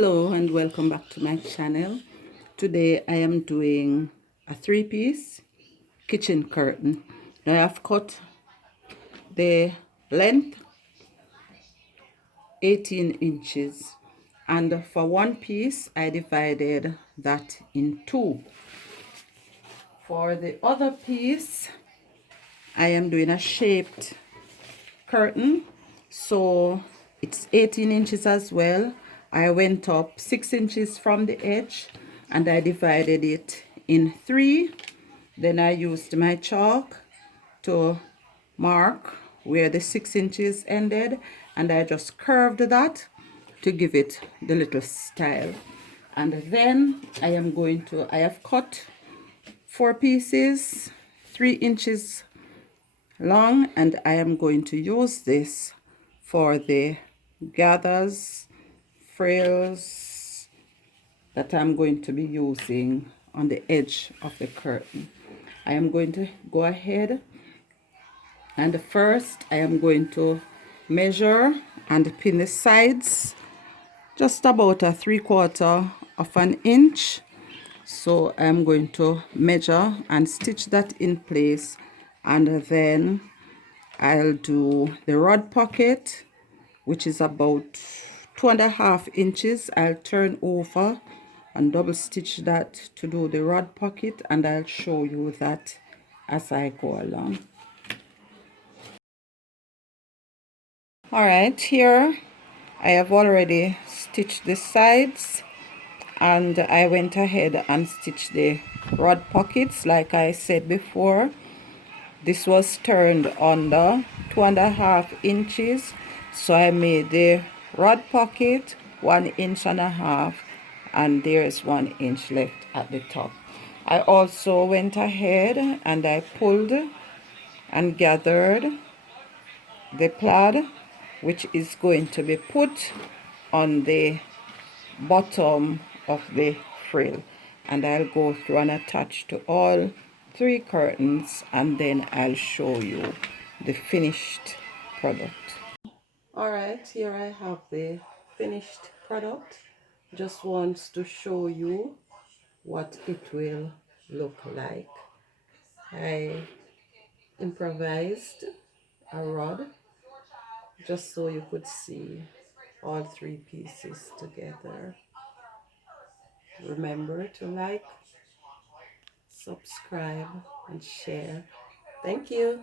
Hello and welcome back to my channel. Today I am doing a three-piece kitchen curtain. I have cut the length 18 inches, and for one piece I divided that in two. For the other piece I am doing a shaped curtain, so it's 18 inches as well. I went up 6 inches from the edge and I divided it in three. Then I used my chalk to mark where the 6 inches ended, and I just curved that to give it the little style. And then I have cut 4 pieces 3 inches long, and I am going to use this for the gathers, frills that I'm going to be using on the edge of the curtain. I am going to go ahead, and first I am going to measure and pin the sides just about a 3/4 of an inch. So I'm going to measure and stitch that in place, and then I'll do the rod pocket, which is about 2.5 inches. I'll turn over and double stitch that to do the rod pocket, and I'll show you that as I go along. All right, here I have already stitched the sides, and I went ahead and stitched the rod pockets like I said before. This was turned under 2.5 inches, so I made the rod pocket 1.5 inches, and there's 1 inch left at the top. I also went ahead and I pulled and gathered the plaid, which is going to be put on the bottom of the frill, and I'll go through and attach to all 3 curtains, and then I'll show you the finished product. All right, here I have the finished product. Just wants to show you what it will look like. I improvised a rod just so you could see all 3 pieces together. Remember to like, subscribe, and share. Thank you.